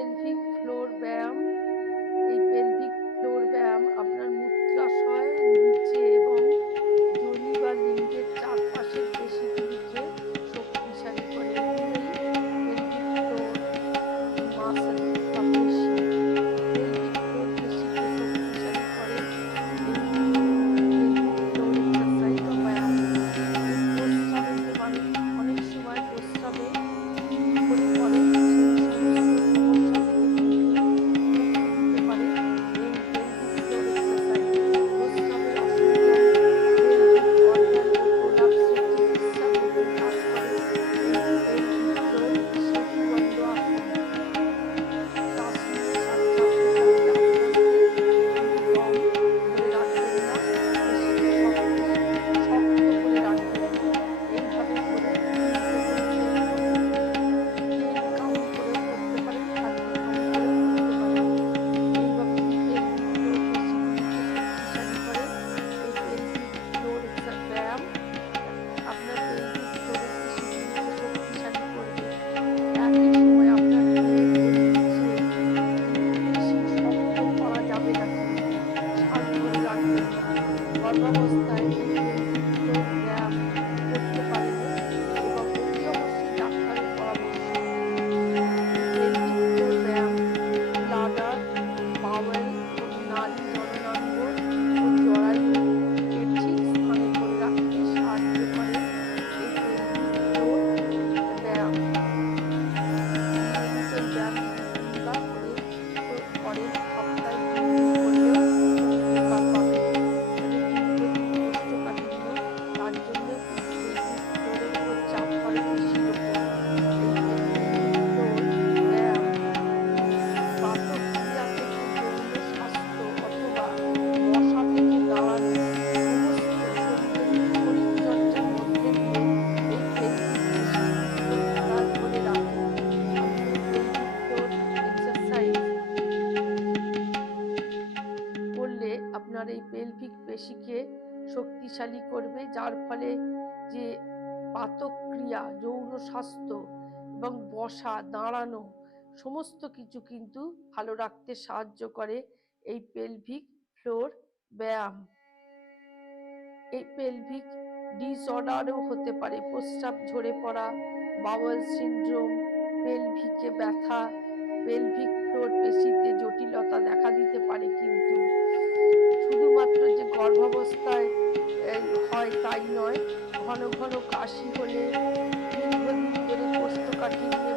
Pelvic floor ব্যায়াম। এই pelvic floor ব্যায়াম আপনার মূত্রাশয় নিচে এবং যোনি বা লিঙ্গের চারপাশের পেশিগুলিকে শক্তিশালী করে। এগুলি পেলভিক ফ্লোর মাসল বা পেশি। পেলভিক ফ্লোর পেশিকে শক্তিশালী করে এই পেলভিক ফ্লোর এক্সারসাইজ বা ব্যায়াম। এই প্রস্রাবে যে মানুষ অনেক সময় প্রস্রাবে ঝরে পড়ে, সেই সমস্ত সমস্যা থেকে কিন্তু মুক্তি দিতে পারে এই পেলভিক ফ্লোর এক্সারসাইজ। প্রস্রাবের অসহ্যম, পেলভিক অর্গান ও প্রোলাপসের চিকিৎসা করতে কাজ করে এই পেলভিক ফ্লোর সেতুবন্ধ আসন। শ্বাস নিয়ে শ্বাস ছাড়তে ছাড়তে আস্তে আস্তে, কিন্তু দম ধরে রাখবেন না, পেশিকে শক্ত করে রাখবেন। এইভাবে করে 3টে করে সেট করবেন। 10 কাউন্ট করেও করতে পারেন, 30 কাউন্ট করেও করতে পারেন। এইভাবে পেলভিক ফ্লোর পেশিগুলিকে শক্তিশালী করে এই পেলভিক ফ্লোর ব্যায়াম আপনার পেলভিক ফ্লোরের পেশিগুলিকে শক্তিশালী করবে। একই সময় আপনার পেট ও নিচে পেশি শক্ত করা যাবে না, কিন্তু শান্ত করে রাখবেন না। গর্ভাবস্থায় এই পেলভিক ফ্লোর ব্যায়াম করতে পারলে এবং অতি অবশ্যই ডাক্তারের পরামর্শ নিয়ে এই পেলভিক ফ্লোর ব্যায়াম ব্লাডার, বাওয়েল ও নালী জননাঙ্গ ও জরায়ু এর ঠিক স্থানে ধরে রাখতে সাহায্য করে এই পেলভিক ফ্লোর ব্যায়াম। নিয়মিত এই ব্যায়াম যদি 3বার করে করেন, সপ্তাহে 3 দিন করলেও উপকার পাবেন। মানে দীর্ঘদিন কোষ্ঠকাঠিন্য, তার জন্যও কিন্তু পেলভিক ফ্লোরের উপর চাপ পড়ে পেশির ওপর। এই পেলভিক ফ্লোর ব্যায়াম বাতক ক্রিয়া থেকে যৌন স্বাস্থ্য অথবা বসা থেকে দাঁড়ানো সমস্ত শরীরের শরীরচর্চার মধ্যে দিয়ে এই পেলভিক পেশিগুলিকে উদ্ধার করে রাখে। আপনি এই পেলভিক ফ্লোর এক্সারসাইজ করলে আপনার এই পেলভিক পেশিকে শক্তিশালী করবে, যার ফলে যে বাতক ক্রিয়া, যৌন স্বাস্থ্য এবং বসা, দাঁড়ানো সমস্ত কিছু কিন্তু ভালো রাখতে সাহায্য করে এই পেলভিক ফ্লোর ব্যায়াম। এই পেলভিক ডিসঅর্ডারও হতে পারে, প্রস্রাব ঝরে পড়া, বাওয়েল সিনড্রোম, পেলভিকে ব্যথা, পেলভিক ফ্লোর পেশিতে জটিলতা দেখা দিতে পারে। কিন্তু শুধুমাত্র যে গর্ভাবস্থায় হয় তাই নয়, ঘন ঘন কাশি হলে, দীর্ঘদিন ধরে কোষ্ঠকাঠিন্যে